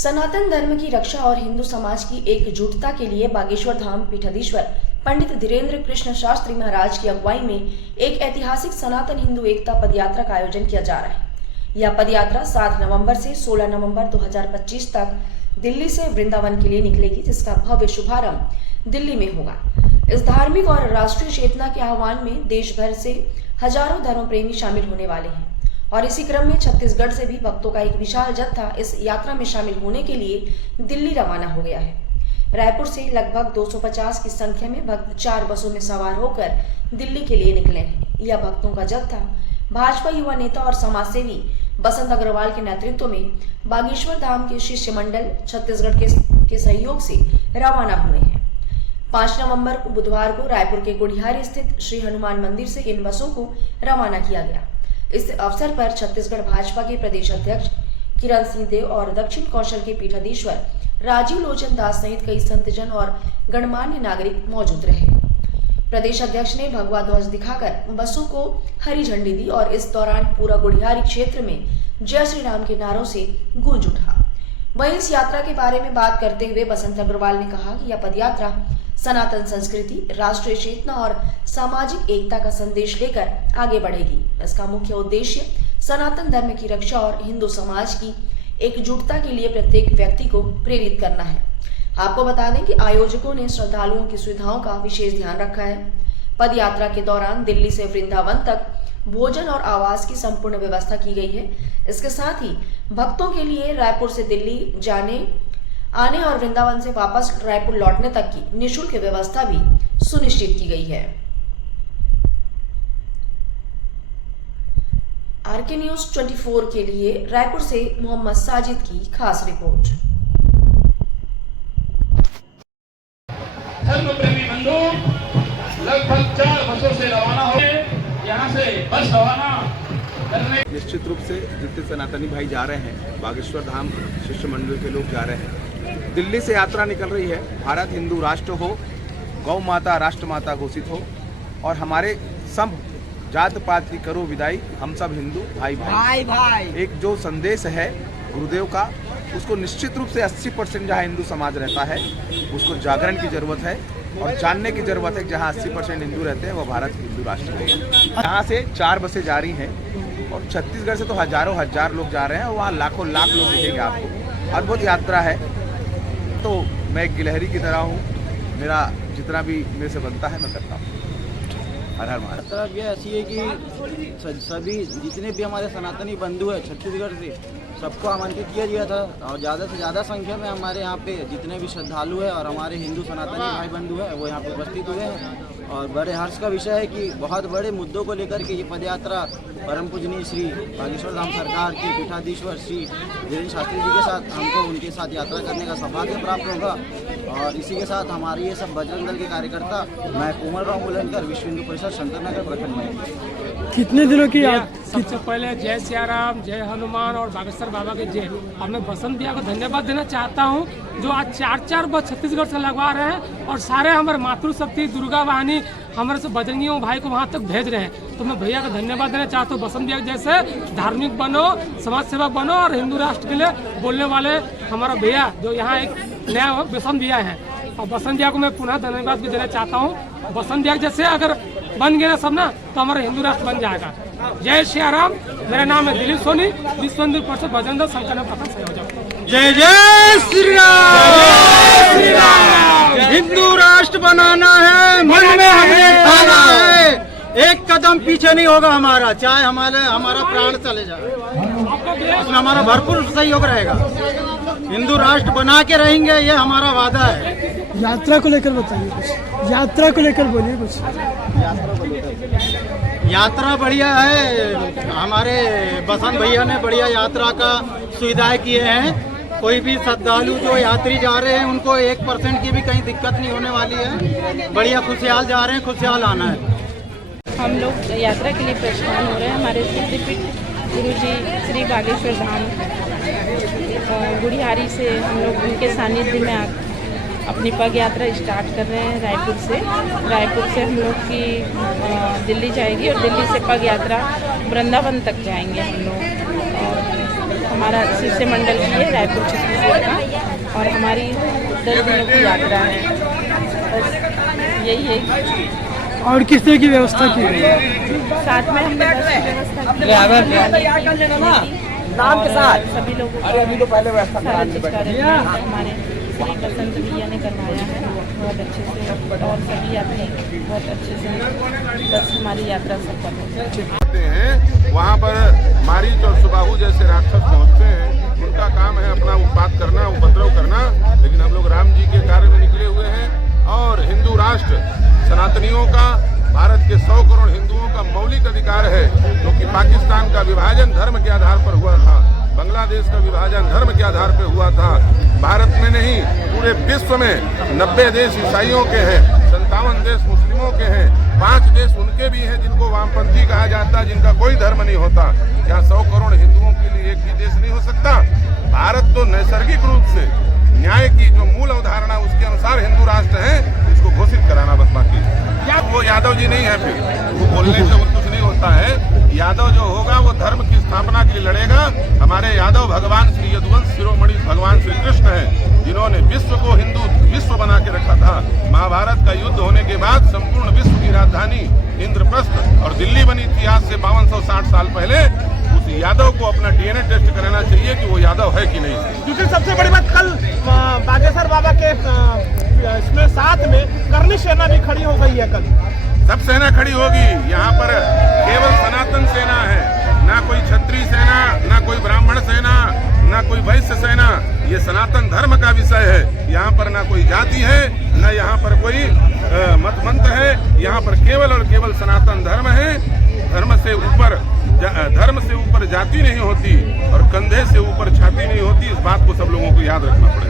सनातन धर्म की रक्षा और हिंदू समाज की एकजुटता के लिए बागेश्वर धाम पीठाधीश्वर पंडित धीरेन्द्र कृष्ण शास्त्री महाराज की अगुवाई में एक ऐतिहासिक सनातन हिंदू एकता पदयात्रा का आयोजन किया जा रहा है। यह पदयात्रा 7 नवंबर से 16 नवंबर 2025 तक दिल्ली से वृंदावन के लिए निकलेगी, जिसका भव्य शुभारंभ दिल्ली में होगा। इस धार्मिक और राष्ट्रीय चेतना के आह्वान में देश भर से हजारों धर्म प्रेमी शामिल होने वाले हैं और इसी क्रम में छत्तीसगढ़ से भी भक्तों का एक विशाल जत्था इस यात्रा में शामिल होने के लिए दिल्ली रवाना हो गया है। रायपुर से लगभग 250 की संख्या में भक्त 4 बसों में सवार होकर दिल्ली के लिए निकले हैं। यह भक्तों का जत्था भाजपा युवा नेता और समाजसेवी बसंत अग्रवाल के नेतृत्व में बागेश्वर धाम के शिष्य मंडल छत्तीसगढ़ के सहयोग से रवाना हुए हैं। 5 नवंबर को बुधवार को रायपुर के गुढ़ियारी स्थित श्री हनुमान मंदिर से इन बसों को रवाना किया गया। इस अवसर पर छत्तीसगढ़ भाजपा के प्रदेश अध्यक्ष किरण सिंह देव और दक्षिण कौशल के पीठाधीश्वर राजीव लोचन दास सहित कई संतजन और गणमान्य नागरिक मौजूद रहे। प्रदेश अध्यक्ष ने भगवा ध्वज दिखाकर बसों को हरी झंडी दी और इस दौरान पूरा गुढ़ियारी क्षेत्र में जय श्री राम के नारों से गूंज उठा। वहीं इस यात्रा के बारे में बात करते हुए बसंत अग्रवाल ने कहा कि यह पदयात्रा सनातन संस्कृति, राष्ट्रीय चेतना और सामाजिक एकता का संदेश लेकर आगे बढ़ेगी। इसका मुख्य उद्देश्य सनातन धर्म की रक्षा और हिंदू समाज की एकजुटता के लिए प्रत्येक व्यक्ति को प्रेरित करना है। आपको बता दें कि आयोजकों ने श्रद्धालुओं की सुविधाओं का विशेष ध्यान रखा है। पद यात्रा के दौरान दिल्ली से वृंदावन तक भोजन और आवास की संपूर्ण व्यवस्था की गई है। इसके साथ ही भक्तों के लिए रायपुर से दिल्ली आने और वृंदावन से वापस रायपुर लौटने तक की निःशुल्क व्यवस्था भी सुनिश्चित की गई है। आरके न्यूज 24 के लिए रायपुर से मोहम्मद साजिद की खास रिपोर्ट। धर्म प्रेमी बंधु लगभग 4 बसों से रवाना हो गए। यहाँ से बस रवाना करने निश्चित रूप से जितने सनातनी भाई जा रहे हैं, बागेश्वर धाम शिष्य मंडल के लोग जा रहे हैं। दिल्ली से यात्रा निकल रही है। भारत हिंदू राष्ट्र हो, गौ माता राष्ट्र माता घोषित हो और हमारे सब जात पात की करो विदाई, हम सब हिंदू भाई भाई। एक जो संदेश है गुरुदेव का, उसको निश्चित रूप से 80% जहाँ हिंदू समाज रहता है उसको जागरण की जरूरत है और जानने की जरूरत है। जहाँ 80% हिंदू रहते हैं वो भारत हिंदू राष्ट्र है। यहाँ से 4 बसें जा रही हैं और छत्तीसगढ़ से तो हजारों हजार लोग जा रहे हैं और वहाँ लाखों लाख लोग दिखेंगे आपको। अद्भुत यात्रा है। तो मैं एक गिलहरी की तरह हूँ, मेरा जितना भी मेरे से बनता है मैं करता हूँ। हर हर महाराज। मतलब ये ऐसी है कि सभी जितने भी हमारे सनातनी बंधु हैं छत्तीसगढ़ से, सबको आमंत्रित किया गया था और ज़्यादा से ज़्यादा संख्या में हमारे यहाँ पे जितने भी श्रद्धालु हैं और हमारे हिंदू सनातनी भाई बंधु हैं वो यहाँ पे उपस्थित हुए हैं। और बड़े हर्ष का विषय है कि बहुत बड़े मुद्दों को लेकर के ये पदयात्रा परम पूजनीय श्री बागेश्वर धाम सरकार के पीठाधीश्वर श्री धीरेन्द्र शास्त्री जी के साथ हमको उनके साथ यात्रा करने का सौभाग्य प्राप्त होगा। और इसी के साथ हमारे ये सब बजरंग दल के कार्यकर्ता, मैं कोमल राव बुलंदकर, विश्व हिंदू परिषद शंकरनगर प्रखंड में। कितने दिनों की सबसे पहले जय सिया राम, जय हनुमान और बागेश्वर बाबा के जय। और मैं बसंत भैया को धन्यवाद देना चाहता हूं जो आज 4 बस छत्तीसगढ़ से लगवा रहे हैं और सारे हमारे मातृशक्ति दुर्गा वाहिनी हमारे से बजरंगियों भाई को वहां तक भेज रहे हैं। तो मैं भैया को धन्यवाद देना चाहता हूँ। बसंत भैया जैसे धार्मिक बनो, समाज सेवक बनो और हिंदू राष्ट्र के लिए बोलने वाले हमारा भैया जो यहाँ एक नया बसंत भैया है। और बसंत भैया को मैं पुनः धन्यवाद भी देना चाहता हूँ। बसंत भैया जैसे अगर बन गया ना सब ना तो हमारा हिंदू राष्ट्र बन जाएगा। जय श्री राम। मेरा नाम है दिलीप सोनी, विश्व हिंदू परिषद बजरंग दल शंकरनगर प्रखंड संयोजक। जय जय श्री राम। हिंदू राष्ट्र बनाना है, मन में हमें ठाना है। एक कदम पीछे नहीं होगा हमारा, चाहे हमारा प्राण चले जाए, उसमें हमारा भरपूर सहयोग रहेगा। हिंदू राष्ट्र बना के रहेंगे, ये हमारा वादा है। यात्रा को लेकर बताइए कुछ, यात्रा को लेकर बोलिए कुछ। यात्रा बढ़िया है, हमारे बसंत भैया ने बढ़िया यात्रा का सुविधाएं किए हैं। कोई भी श्रद्धालु जो यात्री जा रहे हैं उनको 1% की भी कहीं दिक्कत नहीं होने वाली है। बढ़िया खुशहाल जा रहे हैं, खुशहाल आना है। हम लोग यात्रा के लिए प्रस्थान हो रहे हैं। हमारे सिद्धिपीठ गुरु जी श्री बागेश्वर धाम गुढ़ियारी से हम लोग उनके सानिध्य में अपनी पग यात्रा स्टार्ट कर रहे हैं। रायपुर से हम लोग की दिल्ली जाएगी और दिल्ली से पग यात्रा वृंदावन तक जाएंगे हम लोग। और हमारा शिष्टमंडल भी है रायपुर छत्तीसगढ़ का, और हमारी 10 दिनों की यात्रा है। बस यही है। और किस तरह की व्यवस्था की गई है? साथ में हमने बस की व्यवस्था की, नाम के साथ सभी लोगों को सारा चीज हमारे श्री बसंत भैया ने करवाया है बहुत अच्छे से, और सभी यात्री बहुत अच्छे से बस हमारी यात्रा सफल हैं। वहाँ पर मारीच और सुबाहु जैसे राक्षस पहुँचते हैं, उनका काम है अपना उत्पात करना, उपद्रव करना, लेकिन हम लोग राम जी के कार्य में निकले हुए हैं। और हिंदू राष्ट्र सनातनियों का, भारत के 100 करोड़ हिंदुओं का मौलिक अधिकार है, क्योंकि पाकिस्तान का विभाजन धर्म के आधार पर हुआ था, बांग्लादेश का विभाजन धर्म के आधार पर हुआ था। भारत में नहीं, पूरे विश्व में 90 देश ईसाइयों के हैं, 57 देश मुस्लिमों के हैं, 5 देश उनके भी हैं जिनको वामपंथी कहा जाता है, जिनका कोई धर्म नहीं होता। क्या 100 करोड़ हिंदुओं के लिए एक भी देश नहीं हो सकता? भारत तो नैसर्गिक रूप से न्याय की जो मूल अवधारणा उसके अनुसार हिंदू राष्ट्र है, इसको घोषित कराना बस बाकी। वो यादव जी नहीं है, फिर वो बोलने से कुछ नहीं होता है। यादव जो होगा वो धर्म की स्थापना के लिए लड़ेगा। हमारे यादव भगवान श्री यदुवंश शिरोमणि भगवान श्री कृष्ण हैं, जिन्होंने विश्व को हिंदू विश्व बना के रखा था। महाभारत का युद्ध होने के बाद संपूर्ण विश्व की राजधानी इंद्रप्रस्थ और दिल्ली बनी थी आज से 5260 साल पहले। उस यादव को अपना DNA टेस्ट कराना चाहिए कि वो यादव है कि नहीं। दूसरी सबसे बड़ी बात, कल बागेश्वर बाबा के इसमें साथ में करनी सेना भी खड़ी हो गई है। कल सब सेना खड़ी होगी। यहाँ पर केवल सनातन सेना है, ना कोई क्षत्रिय सेना, ना कोई ब्राह्मण सेना, ना कोई वैश्य सेना। ये सनातन धर्म का विषय है। यहाँ पर ना कोई जाति है, ना यहाँ पर कोई मतमंत्र है। यहाँ पर केवल और केवल सनातन धर्म है। धर्म से ऊपर जाति नहीं होती और कंधे से ऊपर छाती नहीं होती। इस बात को सब लोगों को याद रखना पड़ेगा।